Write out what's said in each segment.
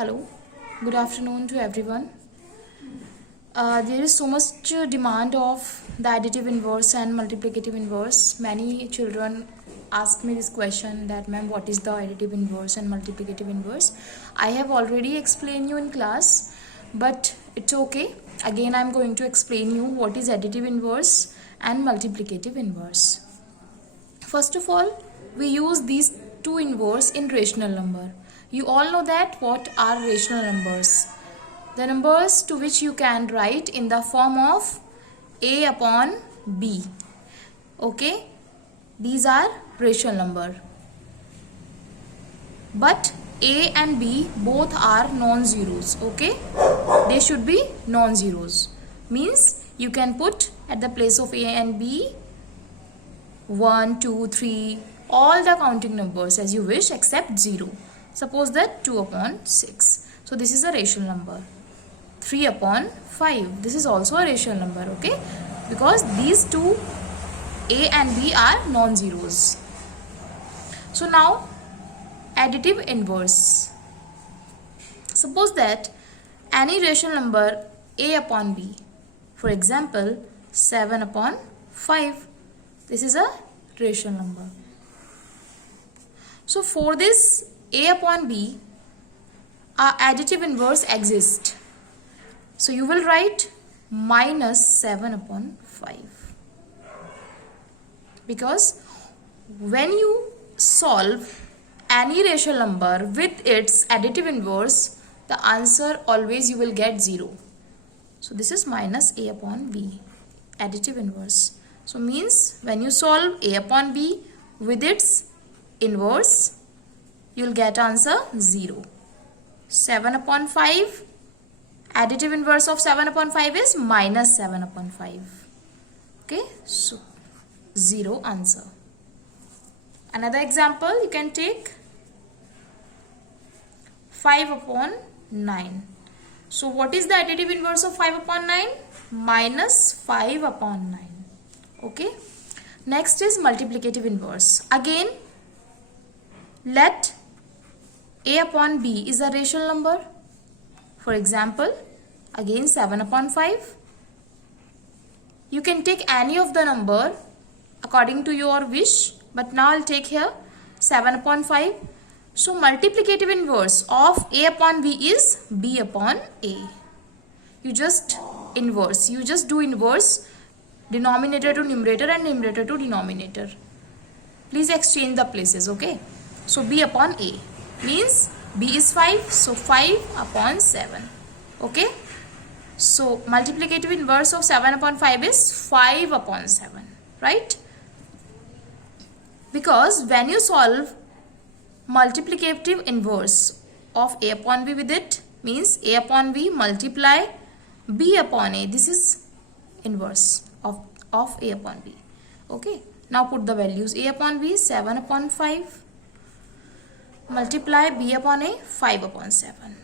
Hello, good afternoon to everyone. There is so much demand of the additive inverse and multiplicative inverse. Many children ask me this question that ma'am, what is the additive inverse and multiplicative inverse? I have already explained you in class, but it's okay. Again, I'm going to explain you what is additive inverse and multiplicative inverse. First of all, we use these two inverse in rational number. You all know that what are rational numbers. The numbers to which you can write in the form of a upon b. Okay, these are rational number. But a and b both are non-zeros. Okay, they should be non-zeros. Means you can put at the place of a and b 1, 2, 3, all the counting numbers as you wish except 0. Suppose that 2 upon 6. So this is a rational number. 3 upon 5. This is also a rational number, okay? Because these two, A and B, are non-zeros. So now, additive inverse. Suppose that any rational number A upon B, for example, 7 upon 5. This is a rational number. So for this A upon B, our additive inverse exists. So you will write minus 7 upon 5. Because when you solve any rational number with its additive inverse, the answer always you will get 0. So this is minus A upon B, additive inverse. So means when you solve A upon B with its inverse, you will get answer 0. 7 upon 5, additive inverse of 7 upon 5 is minus 7 upon 5. Okay, so 0 answer. Another example you can take 5 upon 9. So what is the additive inverse of 5 upon 9? Minus 5 upon 9. Okay. Next is multiplicative inverse. Again, let A upon B is a rational number. For example, again 7 upon 5. You can take any of the number according to your wish, but now I'll take here 7 upon 5. So multiplicative inverse of A upon B is B upon A. You just inverse. You just do inverse, denominator to numerator and numerator to denominator. Please exchange the places, okay? So B upon A means B is 5, so 5 upon 7. Okay? So multiplicative inverse of 7 upon 5 is 5 upon 7. Right? Because when you solve multiplicative inverse of A upon B with it, means A upon B multiply B upon A. This is inverse of A upon B. Okay? Now put the values. A upon B 7 upon 5. Multiply B upon A 5 upon 7.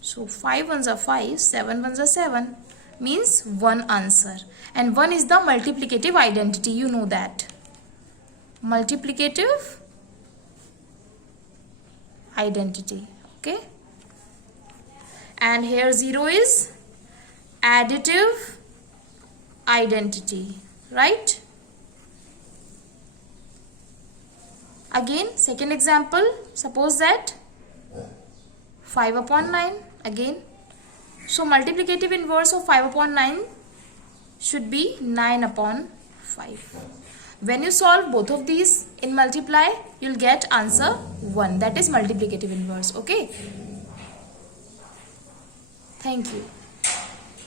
So 5 ones are 5, 7 ones are 7. Means 1 answer. And 1 is the multiplicative identity. You know that. Multiplicative identity. Okay. And here 0 is additive identity. Right? Again, second example, suppose that 5 upon 9 again. So multiplicative inverse of 5 upon 9 should be 9 upon 5. When you solve both of these in multiply, you'll get answer 1. That is multiplicative inverse. Okay. Thank you.